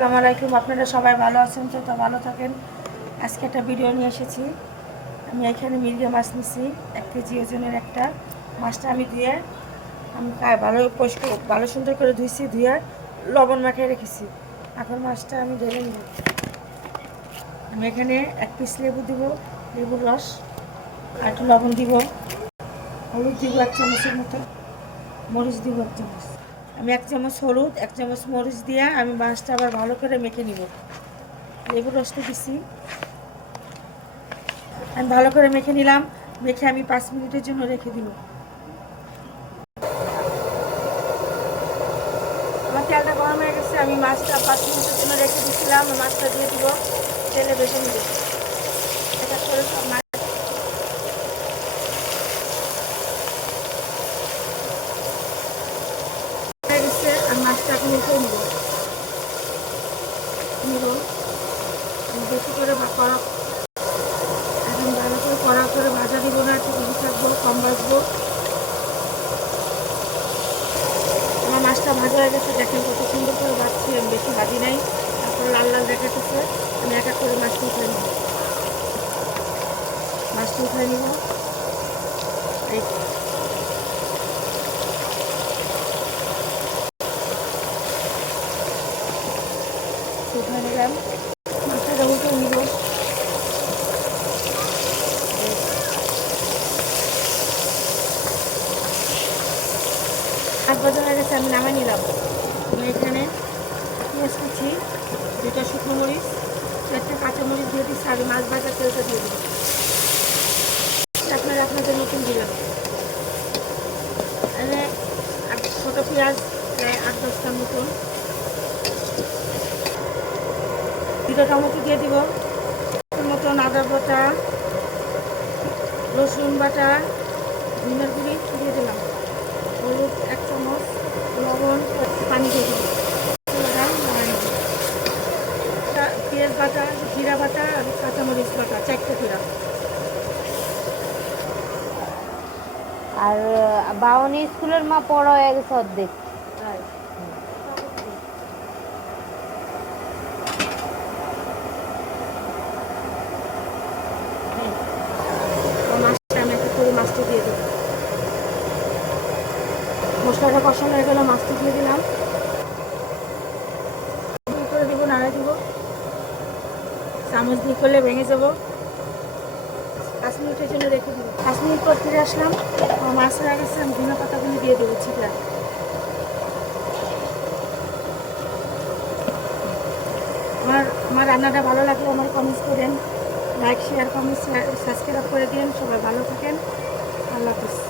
আসসালামু আলাইকুম। আপনারা সবাই ভালো আছেন তো ভালো থাকেন। আজকে একটা ভিডিও নিয়ে এসেছি। আমি এখানে মির্গা মাছ নিছি 1 কেজি ওজনের একটা। মাছটা আমি ধুয়ে ভালো সুন্দর করে ধুয়ে লবণ মাখিয়ে রেখেছি। এখন মাছটা আমি ঢেলে নিব। আমি এখানে 1 পিস লেবু দিব, লেবুর রস, আর একটু লবণ দিব, হলুদ দিব 1 চামচের মতো, মরিচ দিব 1 চামচ। আমি 1 চামচ হলুদ 1 চামচ মরিচ দিয়ে আমি মাছটা আবার ভালো করে মেখে নিব। লেবুর রসটা দিছি, আমি ভালো করে মেখে নিলাম। মেখে আমি 5 মিনিটের জন্য রেখে দিব। আমার তেলটা গরম হয়ে গেছে, আমি মাছটা 5 মিনিটের জন্য রেখে দিচ্ছিলাম। মাছটা দিয়ে দিব, তেলে ভেজে নিব। এটা করে সব মাছ হয়ে গেছে, আমি মাছটা এখন উঠে নিব। আমি বেশি করে কড়া, এখন ভালো করে কড়া করে ভাজা দিব না, একটু বেশি থাকবো, কম ভাজবো। আমার মাছটা ভাজা হয়ে গেছে, দেখেন কত সুন্দর করে ভাজছি। আমি বেশি ভাজি নাই, তারপরে লাল লাল দেখাতেছে। আমি এক এক করে মাছটা উঠে নিব। মাছটা উঠে নিব, এই উঠে নিলাম। মাছটা উঠে নিব। মাছ ভাজা হয়ে গেছে, আমি নামাই নিলাম। আমি এখানে পেঁয়াজ কুচি, 2টা শুকনো মরিচ, 4টা কাঁচামরিচ দিয়ে দিচ্ছি। আমি মাছ ভাজার তেলটা দিয়ে দিই। আপনারা আপনাদের মতন দিলাম। এখানে ছোটো পেঁয়াজ প্রায় 8-10টার মতন, 2টা টমেটো দিয়ে দিব, মতন আদা বাটা, রসুন বাটা, ধনিয়ার গুঁড়ি দিয়ে দিলাম, হলুদ 1 চামচ, লবণ, পানি দিয়ে দিলাম। পেঁয়াজ বাটা, জিরা বাটা আর কাঁচামরিচ বাটা 4টে জিরা। আর বাউনি স্কুলের মা পড়া হয়ে গেছে অর্ধেক। মাছটা আমি একটা করে মাছটা দিয়ে দেবো। মশলাটা কষানো হয়ে গেলে মাছটা দিয়ে দিলাম, করে দিব, নাড়া দিব। চামচ দিয়ে করলে ভেঙে যাবো। 5 মিনিটের জন্য রেখে দিব। 5 মিনিট পর ফিরে আসলাম। আমার মাছ হয়ে গেছে, আমি ধনে পাতাগুলি দিয়ে দেবো ছিটা। আমার রান্নাটা ভালো লাগলে আমার কমেন্টস করেন, লাইক শেয়ার কমেন্টস সাবস্ক্রাইব করে দিন। সবাই ভালো থাকেন, আল্লাহ হাফিজ।